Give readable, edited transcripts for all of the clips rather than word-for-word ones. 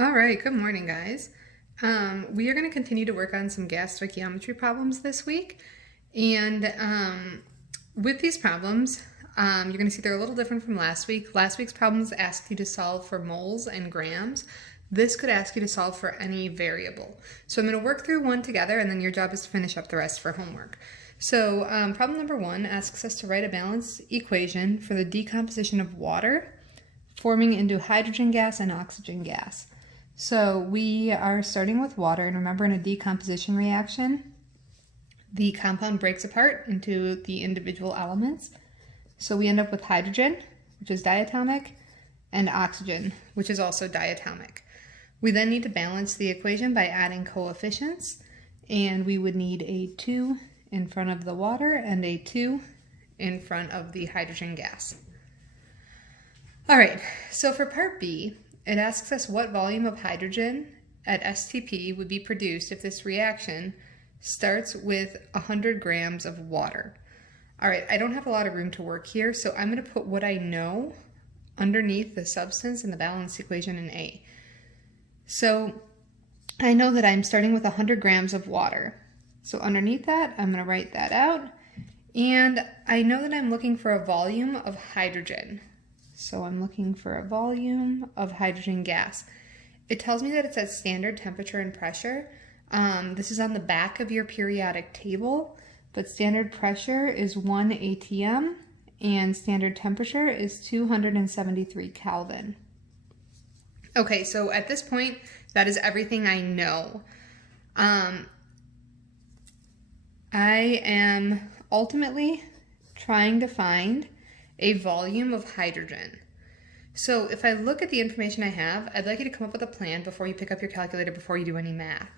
All right, good morning, guys. We are going to continue to work on some gas stoichiometry problems this week. And with these problems, you're going to see they're a little different from last week. Last week's problems asked you to solve for moles and grams. This could ask you to solve for any variable. So I'm going to work through one together, and then your job is to finish up the rest for homework. So problem number one asks us to write a balanced equation for the decomposition of water forming into hydrogen gas and oxygen gas. So we are starting with water, and remember, in a decomposition reaction, the compound breaks apart into the individual elements. So we end up with hydrogen, which is diatomic, and oxygen, which is also diatomic. We then need to balance the equation by adding coefficients, and we would need a 2 in front of the water and a 2 in front of the hydrogen gas. All right, so for part B, it asks us what volume of hydrogen at STP would be produced if this reaction starts with 100 grams of water. All right, I don't have a lot of room to work here, so I'm going to put what I know underneath the substance in the balanced equation in A. So I know that I'm starting with 100 grams of water. So underneath that, I'm going to write that out. And I know that I'm looking for a volume of hydrogen. So I'm looking for a volume of hydrogen gas. It tells me that it's at standard temperature and pressure. This is on the back of your periodic table, but standard pressure is 1 atm and standard temperature is 273 Kelvin. Okay, so at this point, that is everything I know. I am ultimately trying to find a volume of hydrogen. So if I look at the information I have, I'd like you to come up with a plan before you pick up your calculator, before you do any math.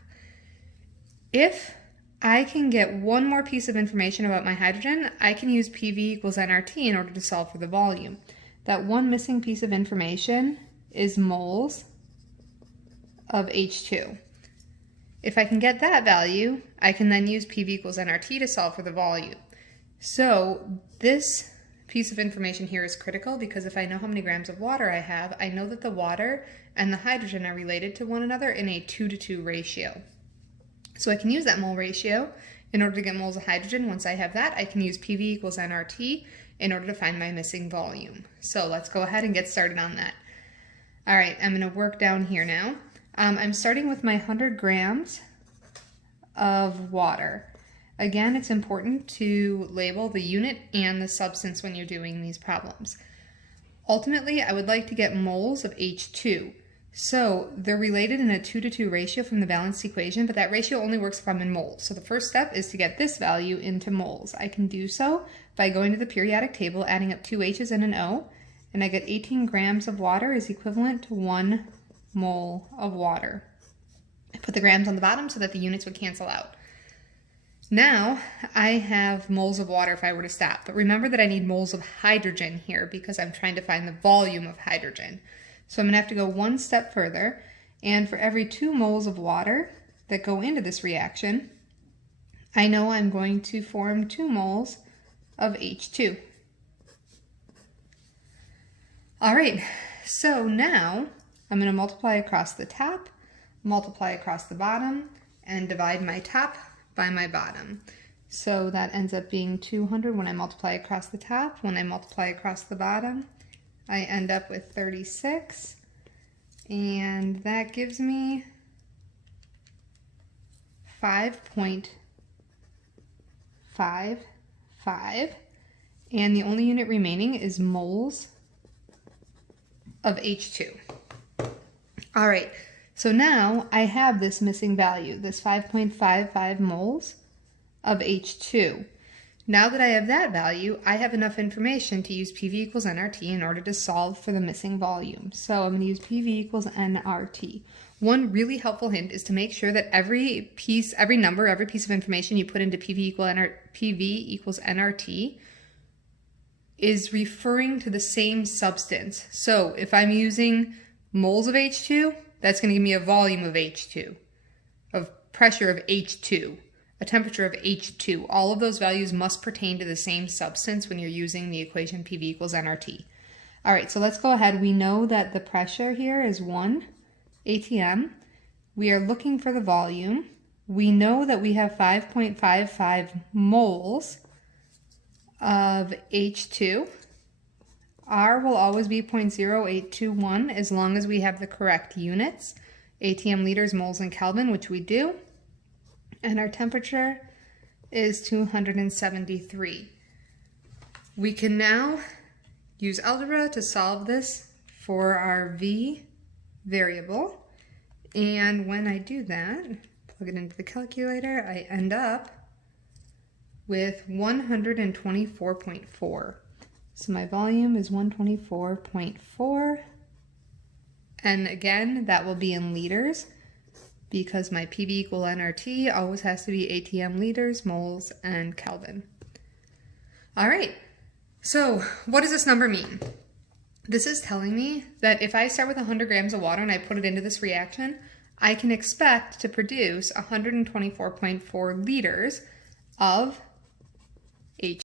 If I can get one more piece of information about my hydrogen, I can use PV equals nRT in order to solve for the volume. That one missing piece of information is moles of H2. If I can get that value, I can then use PV equals nRT to solve for the volume. So this piece of information here is critical because if I know how many grams of water I have, I know that the water and the hydrogen are related to one another in a 2-to-2 ratio. So I can use that mole ratio in order to get moles of hydrogen. Once I have that, I can use PV equals nRT in order to find my missing volume. So let's go ahead and get started on that. All right, I'm going to work down here now. I'm starting with my 100 grams of water. Again, it's important to label the unit and the substance when you're doing these problems. Ultimately, I would like to get moles of H2. So they're related in a 2-to-2 ratio from the balanced equation, but that ratio only works if I'm in moles. So the first step is to get this value into moles. I can do so by going to the periodic table, adding up 2 H's and an O, and I get 18 grams of water is equivalent to 1 mole of water. I put the grams on the bottom so that the units would cancel out. Now I have moles of water if I were to stop, but remember that I need moles of hydrogen here because I'm trying to find the volume of hydrogen. So I'm going to have to go one step further, and for every 2 moles of water that go into this reaction, I know I'm going to form 2 moles of H2. All right, so now I'm going to multiply across the top, multiply across the bottom, and divide my top by my bottom. So that ends up being 200 when I multiply across the top. When I multiply across the bottom, I end up with 36, and that gives me 5.55, and the only unit remaining is moles of H2. All right, so now I have this missing value, this 5.55 moles of H2. Now that I have that value, I have enough information to use PV equals nRT in order to solve for the missing volume. So I'm going to use PV equals nRT. One really helpful hint is to make sure that every piece of information you put into PV equals nRT is referring to the same substance. So if I'm using moles of H2, that's going to give me a volume of H2, of pressure of H2, a temperature of H2. All of those values must pertain to the same substance when you're using the equation PV equals nRT. All right, so let's go ahead. We know that the pressure here is 1 ATM. We are looking for the volume. We know that we have 5.55 moles of H2. R will always be 0.0821 as long as we have the correct units, ATM, liters, moles, and Kelvin, which we do. And our temperature is 273. We can now use algebra to solve this for our V variable. And when I do that, plug it into the calculator, I end up with 124.4. So my volume is 124.4. And again, that will be in liters because my PV equal nRT always has to be ATM, liters, moles, and Kelvin. All right, so what does this number mean? This is telling me that if I start with 100 grams of water and I put it into this reaction, I can expect to produce 124.4 liters of